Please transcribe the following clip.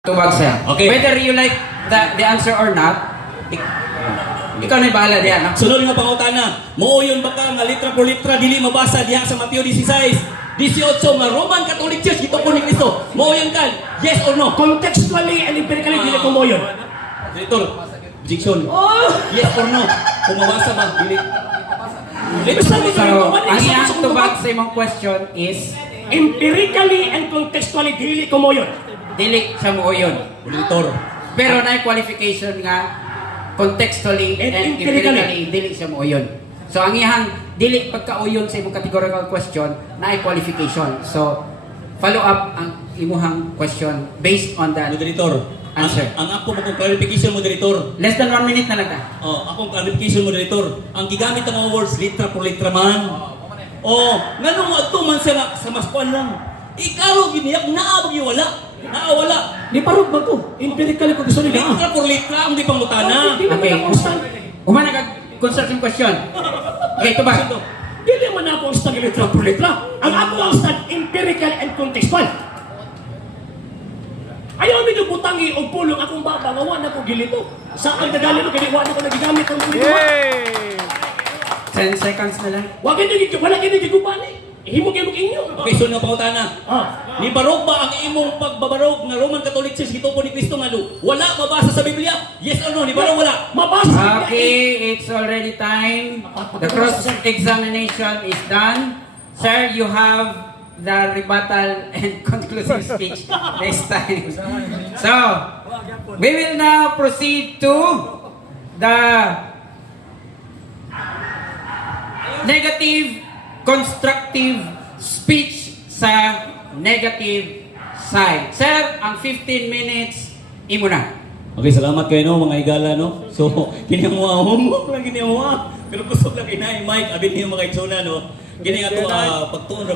Tubag siya. Okay. Whether you like the answer or not, ikaw na bahala diyan. Sunod nga pangutana, mooyon ba ka nga litra por litra dili mabasa diha sa Mateo 16, 18 nga Roman Catholic Church gito ko ni Cristo. Mooyon ka? Yes or no? Contextually and empirically, dili ko mo yun. Director, objection. Oh! Yes or no? Kung mabasa ba dili? Basta mo So, yun, ang iyang tubag sa imong question is empirically and contextually, dili ko mo yun. dili sa mo yun. Director. Pero na qualification nga contextually and empirically dili sa mo yun. So ang iyang dili pagkauyon sa imong categorical question na qualification. So follow up ang imuhang question based on that Moderator. answer. Ang ako mo kung clarification moderator. Less than 1 minute na lang ta. Oh, akong clarification moderator. Ang gigamit ng mga words litra por litra man. Oh, ngano mo adto man sa mas kuan lang. Ikalo giniyak naa bagi wala. Naa wala. Di parog ba ko? Empirically ko gusto nila. Litra por litra ang di pangutana. Di ba Okay. na constant? Umana ka construction question. Okay, tubag. Dili man ako ang stand litra por litra. Ang ako ang stand empirical and contextual. Ayaw mi butangi og pulong akong baba nga wa na ko gilito. Sa ang dadali mo kini wa na ko nagigamit ng mga ito. 10 seconds na lang. Wa gid wala gid gigubani. Himog-himog inyo. Okay, so nga pangutana. Ah. Ni barog ba ang imong pagbabarog nga Roman Catholic Church gito po ni Cristo nga wala mabasa sa Biblia? Yes or no? Ni barog wala. Mabasa. Okay, it's already time. The cross-examination is done. Sir, you have the rebuttal and conclusive speech next time. So, we will now proceed to the negative constructive speech sa negative side. Sir, ang 15 minutes, imo na. Okay, salamat kayo no, mga igala no. So, kinihamuha, humok lang kinihamuha. Pero kusog lang kinay, Mike, abin niyo mga itsuna no. Kini nga to, pagtuon ra